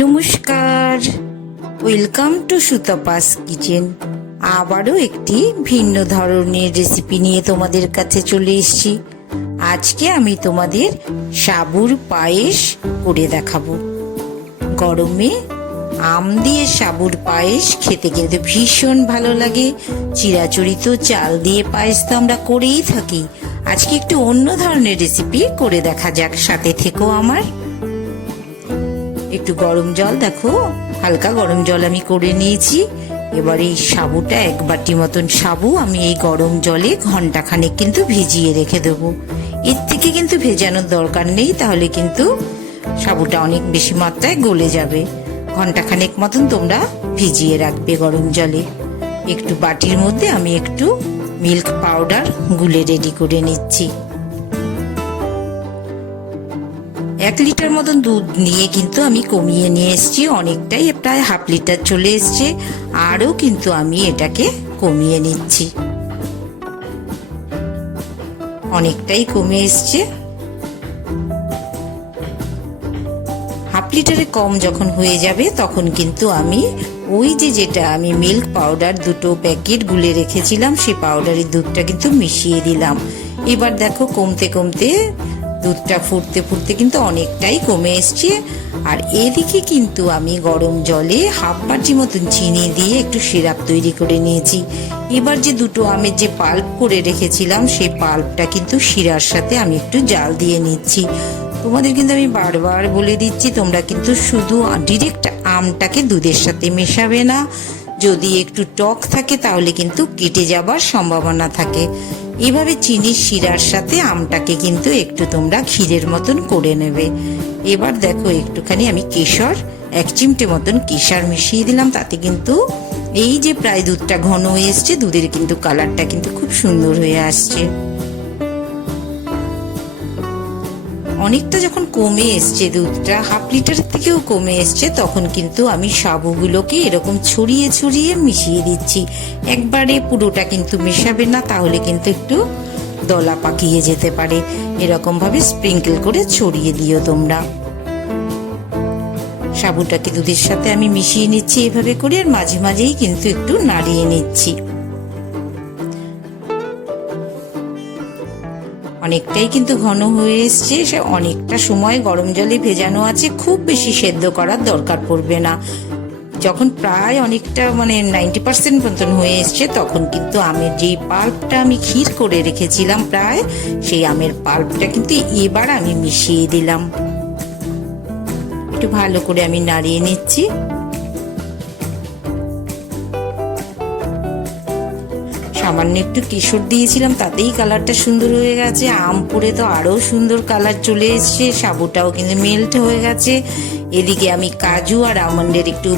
নমস্কার, welcome to Sutapa's kitchen. আবারও একটি ভিন্ন ধরনের রেসিপি নিয়ে তোমাদের কাছে চলে এসেছি। আজকে আমি তোমাদের সাবুর পায়েস করে দেখাবো। গরমে আম দিয়ে সাবুর পায়েস খেতে কিন্তু ভীষণ ভালো লাগে। চিরাচরিত চাল দিয়ে পায়েস তো আমরা করেই থাকি। আজকে একটু অন্য ধরনের রেসিপি করে দেখা যাক, সাথে থেকো আমার। একটু গরম জল, দেখো হালকা গরম জল আমি করে নিয়েছি। এবার এই সাবুটা, এক বাটি মতন সাবু আমি এই গরম জলে ঘন্টাখানেক কিন্তু ভিজিয়ে রেখে দেবো। এর থেকে কিন্তু ভেজানোর দরকার নেই, তাহলে কিন্তু সাবুটা অনেক বেশি মাত্রায় গলে যাবে। ঘন্টাখানেক মতন তোমরা ভিজিয়ে রাখবে গরম জলে। একটু বাটির মধ্যে আমি একটু মিল্ক পাউডার গুলে রেডি করে নিচ্ছি। 1 লিটার মতন দুধ নিয়ে কিন্তু আমি কমিয়ে নিয়ে এসেছি, অনেকটাই, প্রায় হাফ লিটার চলে এসছে। আরও কিন্তু আমি এটাকে কমিয়ে নিচ্ছি, অনেকটাই কমে এসছে। হাফ লিটারে কম যখন হয়ে যাবে তখন কিন্তু আমি ওই যেটা আমি মিল্ক পাউডার 2 প্যাকেট গুলে রেখেছিলাম, সেই পাউডারের দুধটা কিন্তু মিশিয়ে দিলাম। এবার দেখো কমতে কমতে দুধটা ফুটতে ফুটতে কিন্তু অনেকটাই কমে এসছে। আর এদিকে কিন্তু আমি গরম জলে হাফ বাটি মতন চিনি দিয়ে একটু সিরাপ তৈরি করে নিয়েছি। এবার যে 2 আমের যে পাল্প করে রেখেছিলাম, সেই পাল্পটা কিন্তু শিরার সাথে আমি একটু জাল দিয়ে নিচ্ছি। তোমাদের কিন্তু আমি বারবার বলে দিচ্ছি, তোমরা কিন্তু শুধু ডিরেক্ট আমটাকে দুধের সাথে মেশাবে না। যদি একটু টক থাকে তাহলে কিন্তু কেটে যাবার সম্ভাবনা থাকে। এভাবে চিনির শিরার সাথে আমটাকে কিন্তু একটু তোমরা ক্ষীরের মতন করে নেবে। এবার দেখো একটুখানি আমি কেশর, 1 চিমটে মতন কেশর মিশিয়ে দিলাম। তাতে কিন্তু এই যে প্রায় দুধটা ঘন হয়ে এসছে, দুধের কিন্তু কালারটা কিন্তু খুব সুন্দর হয়ে আসছে। অনেকটা যখন কমে এসছে দুধটা, হাফ লিটার থেকেও কমে এসছে, তখন কিন্তু আমি সাবুগুলোকে এরকম ছড়িয়ে ছড়িয়ে মিশিয়ে দিচ্ছি। একবারে পুরোটা কিন্তু মেশাবে না, তাহলে কিন্তু একটু দলা পাকিয়ে যেতে পারে। এরকম ভাবে স্প্রিঙ্কেল করে ছড়িয়ে দিও তোমরা। সাবুটাকে দুধের সাথে আমি মিশিয়ে নিচ্ছি এভাবে করে, আর মাঝে মাঝেই কিন্তু একটু নাড়িয়ে নিচ্ছি। অনেকটাই কিন্তু ঘন হয়ে এসছে। সে অনেকটা সময় গরম জলে ভেজানো আছে, খুব বেশি সেদ্ধ করার দরকার পড়বে না। যখন প্রায় অনেকটা 90% মতন হয়ে এসছে, তখন কিন্তু আমের যেই পাল্পটা আমি ক্ষীর করে রেখেছিলাম প্রায়, সেই আমের পাল্পটা কিন্তু এবার আমি মিশিয়ে দিলাম। একটু ভালো করে আমি নাড়িয়ে নিচ্ছি। সামান্য একটু কেশর দিয়েছিলাম, তাতেই কালারটা সুন্দর হয়ে গেছে। আম পড়ে তো আরো সুন্দর কালার চলে এসছে। সাবুটাও কিন্তু মেল্ট হয়ে গেছে। এদিকে আমি কাজু আর আমন্ডের একটু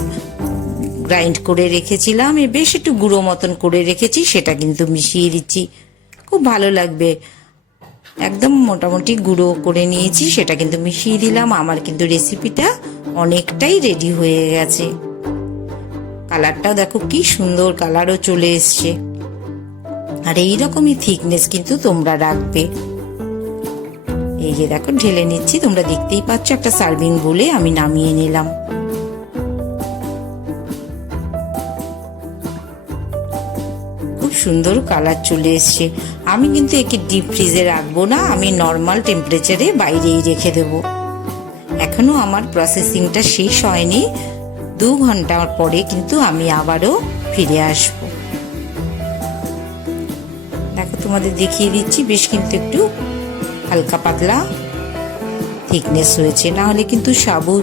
গ্রাইন্ড করে রেখেছিলাম, বেশ একটু গুঁড়ো মতন করে রেখেছি, সেটা কিন্তু মিশিয়ে দিচ্ছি। খুব ভালো লাগবে। একদম মোটামুটি গুঁড়ো করে নিয়েছি, সেটা কিন্তু মিশিয়ে দিলাম। আমার কিন্তু রেসিপিটা অনেকটাই রেডি হয়ে গেছে। কালারটাও দেখো কি সুন্দর কালারও চলে এসছে। আর এইরকমই থিকনেস কিন্তু তোমরা রাখবে। এই যে দেখো ঢেলে নিচ্ছি, তোমরা দেখতেই পাচ্ছ। একটা সার্ভিং বলে আমি নামিয়ে নিলাম। খুব সুন্দর কালার চলে এসছে। আমি কিন্তু একে ডিপ ফ্রিজে রাখবো না, আমি নর্মাল টেম্পারেচারে বাইরেই রেখে দেবো। এখনো আমার প্রসেসিংটা শেষ হয়নি। 2 ঘন্টা পরে কিন্তু আমি আবারও ফিরে আসবো। দেখো তোমাদের দেখিয়ে দিচ্ছি, বেশ কিন্তু একটু হালকা পাতলা থিকনেস হয়েছে। না হলে কিন্তু সাবু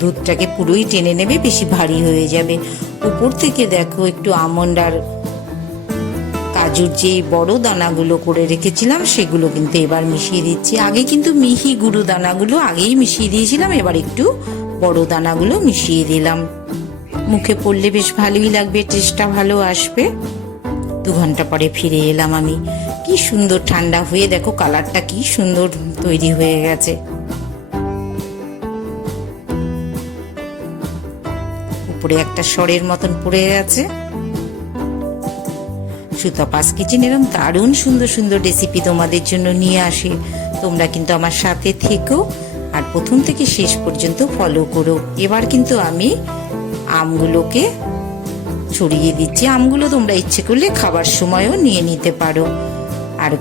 দুধটাকে পুরোই টেনে নেবে, বেশি ভারী হয়ে যাবে। উপর থেকে দেখো একটু আমন্ড আর কাজুর যে বড় দানাগুলো করে রেখেছিলাম, সেগুলো কিন্তু এবার মিশিয়ে দিচ্ছি। আগে কিন্তু মিহি গুঁড়ো দানাগুলো আগেই মিশিয়ে দিয়েছিলাম, এবার একটু বড় দানাগুলো মিশিয়ে দিলাম। মুখে পড়লে বেশ ভালোই লাগবে, টেস্টটা ভালো আসবে। 2 ঘন্টা পরে ফিরে এলাম আমি। কি সুন্দর ঠান্ডা হয়ে দেখো কালারটা কি সুন্দর তৈরি হয়ে গেছে। উপরে একটা সরের মতন পড়ে গেছে। সুতপাস কিচেন এরকম দারুণ সুন্দর সুন্দর রেসিপি তোমাদের জন্য নিয়ে আসে। তোমরা কিন্তু আমার সাথে থেকো। আর প্রথম থেকে শেষ পর্যন্ত ফলো করো। এবার কিন্তু আমি আমগুলোকে ছড়িয়ে দিচ্ছি। আমগুলো তোমরা ইচ্ছে করলে খাবার সময়ও নিয়ে নিতে পারো। আর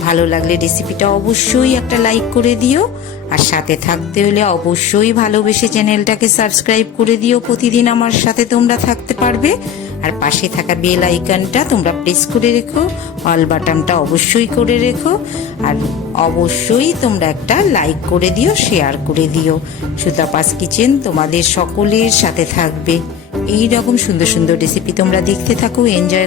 ভালো লাগলে রেসিপিটা অবশ্যই একটা লাইক করে দিও, আর সাথে থাকতে হলে অবশ্যই ভালোবেসে চ্যানেলটাকে সাবস্ক্রাইব করে দিও। প্রতিদিন আমার সাথে তোমরা থাকতে পারবে। আর পাশে থাকা বেল আইকনটা তোমরা প্রেস করে রেখো, অল বাটনটা অবশ্যই করে রেখো, আর অবশ্যই তোমরা একটা লাইক করে দিও, শেয়ার করে দিও। সুতাপাস কিচেন তোমাদের সকলের সাথে থাকবে। এই রকম সুন্দর সুন্দর রেসিপি তোমরা দেখতে থাকো, এনজয়